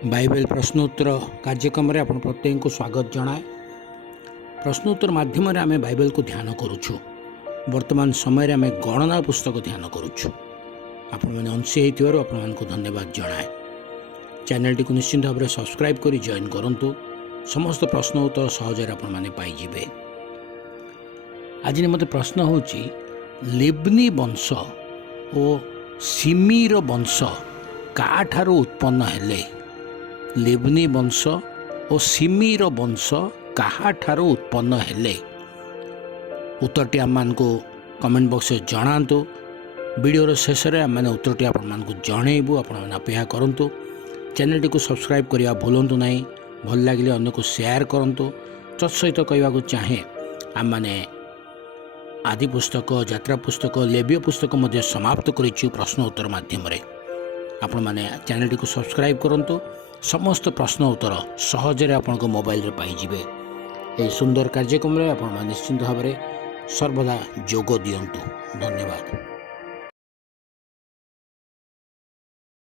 Bible प्रश्नोत्तर कार्यक्रम रे आपण प्रत्येक को स्वागत जनाए। प्रश्नोत्तर माध्यम आम बाइबल को ध्यान करुछु। वर्तमान समय आम गणना पुस्तक ध्यान करुछु। आपण मैंने अंशी होइथिबारु आपण मानकु धन्यवाद जनाए। चैनल टी को निश्चित भाव में सब्सक्राइब करी जॉइन करंतु। समस्त प्रश्न उत्तर सहज आपण माने पाई जिवे। आज मते प्रश्न होची लिब्नी वंश और सिमीर वंश काठारु उत्पन्न हेले। लिब्नी वंश और सिमीर वंश काठारु उत्पन्न हेले। उत्तरटी आम को कमेंट बॉक्स में जनातु। वीडियोर शेष में आम उत्तरटी आपण जनइबू। आपण अपेक्षा करूँ। चैनल को सब्सक्राइब करने भूलु ना। भल लगे अन्य को शेयर करूँ। तत्सहित कहवाक चाहे आम आदि पुस्तक, यात्रा पुस्तक, लेव्य पुस्तक मध्य समाप्त करिछु प्रश्न उत्तर माध्यम रे। आपण माने चैनल को सब्सक्राइब करंतु। समस्त प्रश्न उत्तर सहजरे आपण को मोबाइल रे पाई जिवे। ए सुंदर कार्यक्रम रे आपण निश्चित भाव में सर्वदा जोग दियंतु। धन्यवाद।